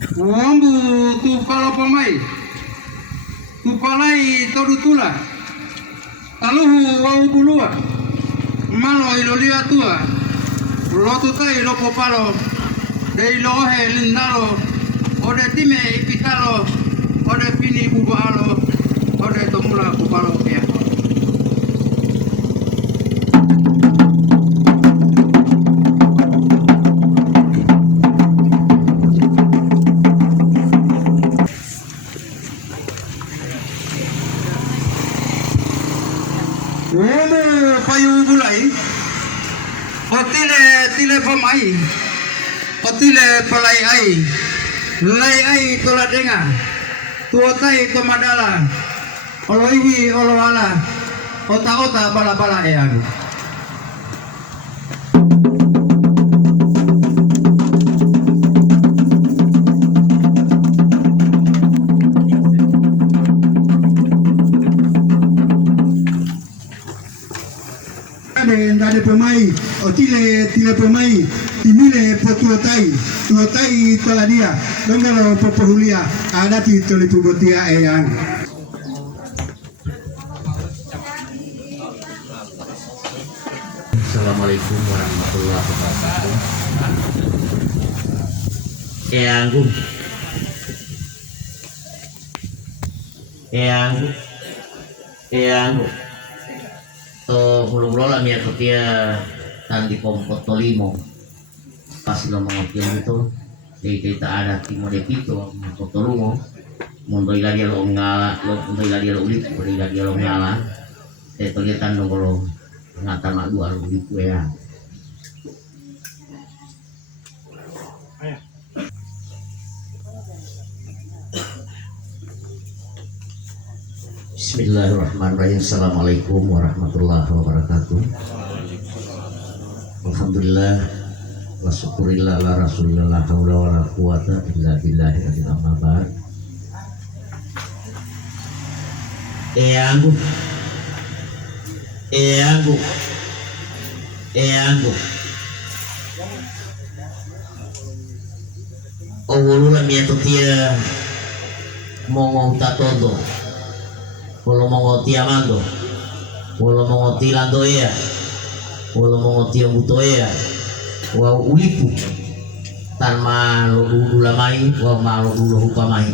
Wambu tu kalau pemai, tu palai todu tula, taluhu wau bulua, malo ilolia tua, lotu tai lopo palo, dei lohe lindalo, ode time ipitalo, ode pini bubaalo, ode tomula bupalo ya. Wamo payu bulai, tile pemai, tile pelai ai, lai ai tola denga, tuotai tomadala, oloihi oloala, ota bala bala ean. Dale pemai, o tile pemai, timile po tuotai toladia, dongalo popohulia, adati tolipugotia eyang. Assalamualaikum warahmatullahi wabarakatuh. Eyangku, to hulu-hulu lah ya ketia tandi kompot tolimo pas lo mengopian itu jadi tak ada timo depito potolumo mondoi lagi lo ngala ulit mondoi lagi lo ngala itu kita dong kalau ngata mak dua lo ulit ya. Bismillahirrahmanirrahim. Assalamualaikum warahmatullahi wabarakatuh. Alhamdulillah wa syukurillah ala rasulillah la haula wa la quwata illa billahi al-aliyyil azim. Eyangku Owulula miyato tia mongo tatondo wala mongo tia mando wala mongo tilando ea wala mongo tia buto ea wa ulipu tan malo dulu mai wa malo dulu hupamai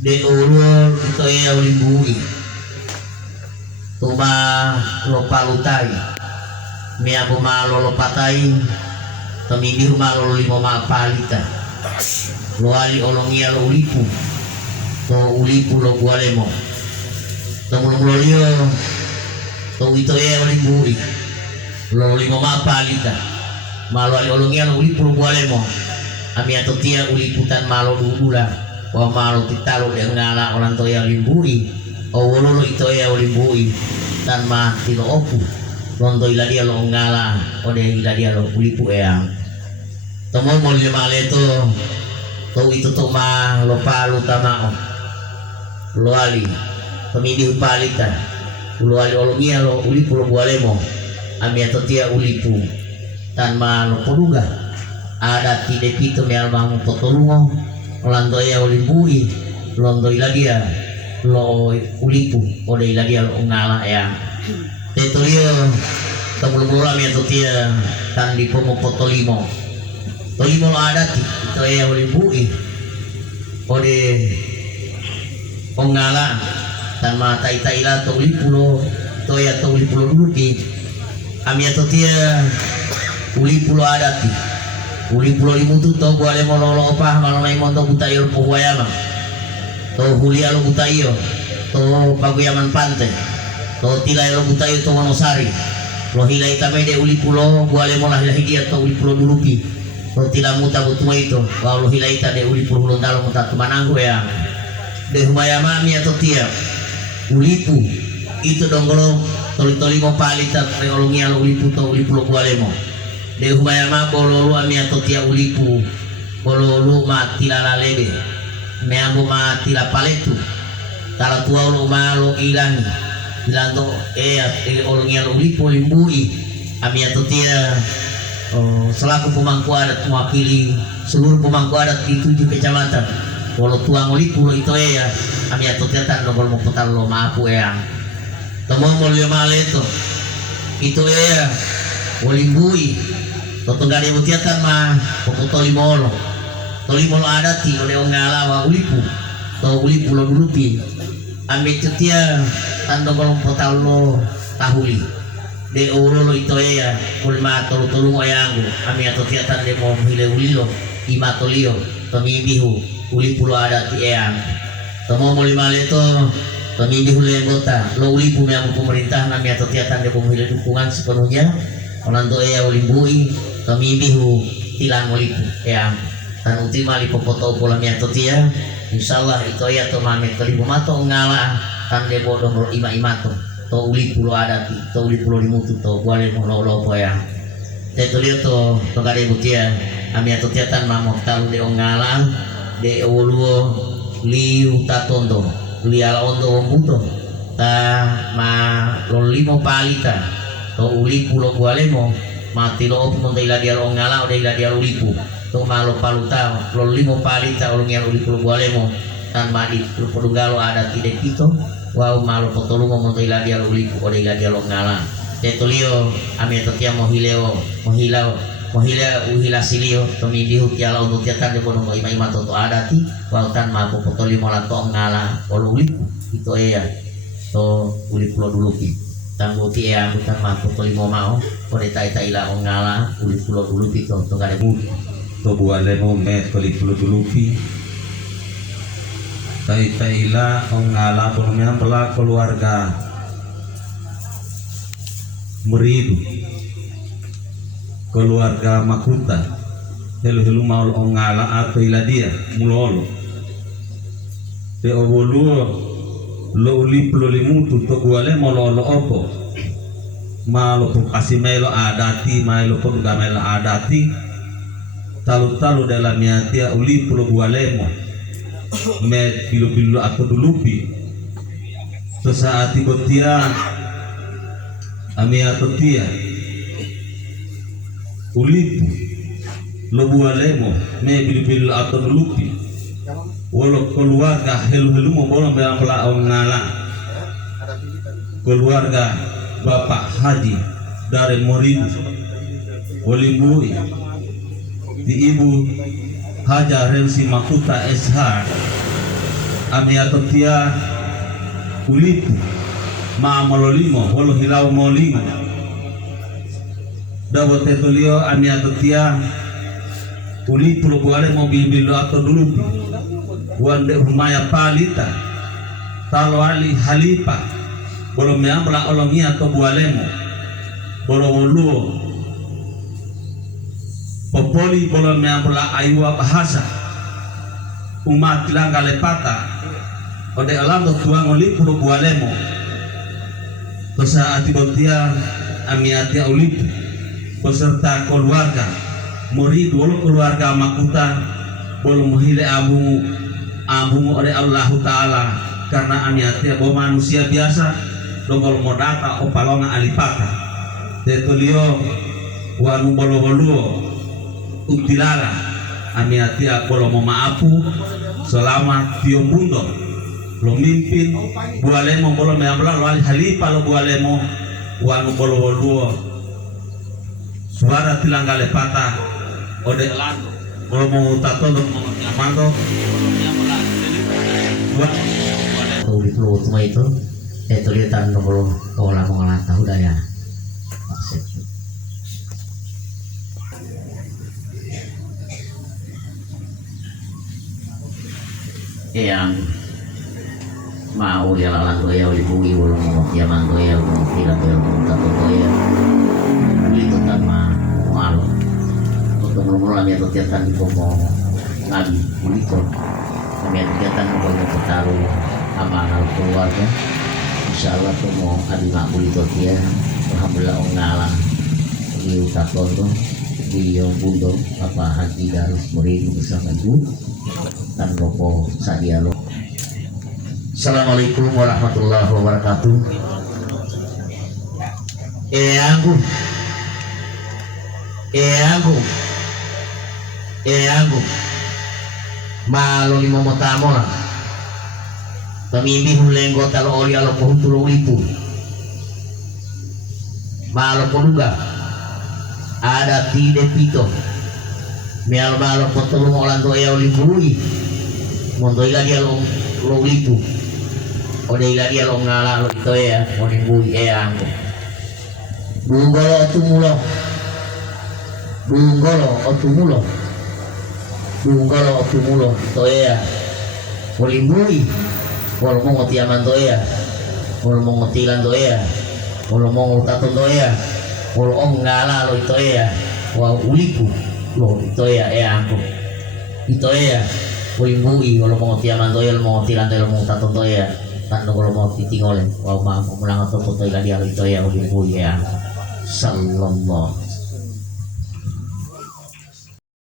de ulur ito ea ulimbui tuba lo palutai mia malo lo patai tamindi malo limo mapalita lo ali olongia lo ulipu to ulipu lo gualemo to mulolio to ito e olimbui lo limo mapalita malo ali olongia lo ulipu lo gualemo ami atotia uliputan malo dudula wa malo titalo de ngala orang to ya limbui o wolo ito e olimbui tan ma tilo opu londo iladia lo ngala ode iladia lo ulipu eang tomo mo lima leto to itu to ma lo palu tamao lo ali pemidi upalita lo ali olongia lo ulipu lo bualemo ami atotia ulipu tan ma lo poduga ada tide pito me almamu potolungo lando ya olimbui londo iladia lo ulipu ode iladia lo ngala eang tetolio tabul-bula mi atotia tan di pomo potolimo tolimo lo adati ito ya olimbui ode ongala tan mata itaila to ulipulo to ya to ulipulo duluki ami atotia ulipulo adati ulipulo limutu to buale mololo opah malo mai monto butayo po wayama to hulia lo butayo to paguyaman pante to tilai lo butayo to wonosari lo hilai tamede ulipulo buale molah hidia to ulipulo duluki to tila muta butuma itu wa lo hilai ta de ulipulo londalo muta tumananggu ya de humayama mi atotia ulipu itu donggolo toli-toli mo palita reolongia lo ulipu to ulipulo bualemo de humayama bololu ami atotia ulipu bololu mati la lebe me ambo mati la paletu tala tua lo malo ilangi ilando olongia lo ulipu limbui ami atotia selaku pemangku adat mewakili seluruh pemangku adat di 7 kecamatan walau tuang oli pulau itu ya kami atau tiatan nomor mau putar lo maapu ya temu mulio male itu ya walimbui toto gade butiatan mah popotoli molo adat ti oleh ngalawa ulipu to ulipu lo dulupi ame tutia tando kalau putar lo tahuli de oro lo itu ya kulma tolong ayangku kami atau tiatan de mau hile ulilo ima tolio pemibihu uli pulau adat yang temu mau lima leto pemibihu yang kota lo uli punya pemerintah kami atau tiatan de mau hile dukungan sepenuhnya orang tua ya uli bui pemibihu tilang ulipu yang tan ultima lipo foto pola mi atau tia insyaallah itu ya to mame kelibu mato ngalah tan de bodong ro ima imato to uli pulau adat to uli pulau limutu to boleh mau lo yang teto to pagare butia kami atau tiatan mamo talu de ongalang de oluo liu tatondo liala ondo ombuto ta ma lo limo palita to uli pulo gualemo mati lo opu monta ila dia ongala o de ila dia ulipu to ma lo paluta lo limo palita o ngial uli pulo gualemo tan ma di lo podungalo ada tidak kito wow ma lo potolungo monta ila dia ulipu o de ila dia ongala tetulio ame totia mohileo mohila silio tomibihu tiala untuk tiatan de bono ima toto adati wautan mampu potoli mola to ngala olo ulipu itu ya to ulip lo dulupi tangguti ya bukan mampu potoli mau kode tai ila ngala ulip lo dulupi to ngale bu to buale mo met ulip lo dulupi tai ila ngala pun pela keluarga meridu keluarga makuta helu mau ngala atau ila dia mulolo te oboluo lo uli lo limutu to guale mololo opo malo po kasimelo adati malo po gamelo adati talu dalam yatia uli lo gualemo me bilu aku dulupi to saat ibotia ami atau tia ulipu lo bualemo me bil atau dulupi walau keluarga helu mo bolong belang ngala keluarga Bapak Haji dari Moribu Walimbui di Ibu Haja Rensi Makuta SH ami atau tia ulipu ma mololimo walau hilau molimo dawo tetolio ami atau tia uli pulo buale mobil bilu atau dulu wande humaya palita talo ali halipa bolo meambla olongi atau bualemo bolo woluo popoli bolo meambla ayua bahasa umat langga lepata ode alam tuang oli pulo bualemo tosa atibotia ami atia ulipu beserta keluarga murid walau keluarga makuta belum menghile abu oleh Allah Ta'ala karena aniatnya bahwa manusia biasa dongol modata opalonga alipata tetulio wanu bolo utilala aniatnya belum memaapu selama tio mundo lo mimpin bualemo belum meambla lo halipa lo bualemo wanu bolo suara tilangga lepata ode lando kalau mau tato mau nyamanto tahu di pulau semua itu lihat nomor olah mengolah tahu daya yang mau dia lalang doya oleh bungi walau mau kiaman doya mau tidak doya mau tato doya itu tanpa malu untuk mula-mula atau kegiatan di Pomo Nabi Buliko kami kegiatan membangun pertaruh amanah keluarga insyaallah Pomo Adi Mak Buliko dia alhamdulillah ngalah di Utakondo di Bundo Bapak Haji Darus Murid bersama Ibu dan Ropo Sadialo. Assalamualaikum warahmatullahi wabarakatuh. Aku malo limo motamo na pamimbi hulenggo talo oli alo pohuntulo ulipu malo poduga ada tide pito mialo malo potulung olando ya ulipui mondo ilagi alo lo ulipu ode ilagi alo ngala lo ito ya ode bui anggo bunggolo otumulo toya olimbui wala mo ngotiaman toya wala mo ngotilan toya wala mo ngutaton toya wala ong ngala lo itoya wa ulipu lo itoya ako itoya olimbui wala mo ngotiaman toya wala mo ngotilan toya wala mo ngutaton toya tanong wala mo titingole wa umulang ato po toya dia lo itoya olimbui ako sallallahu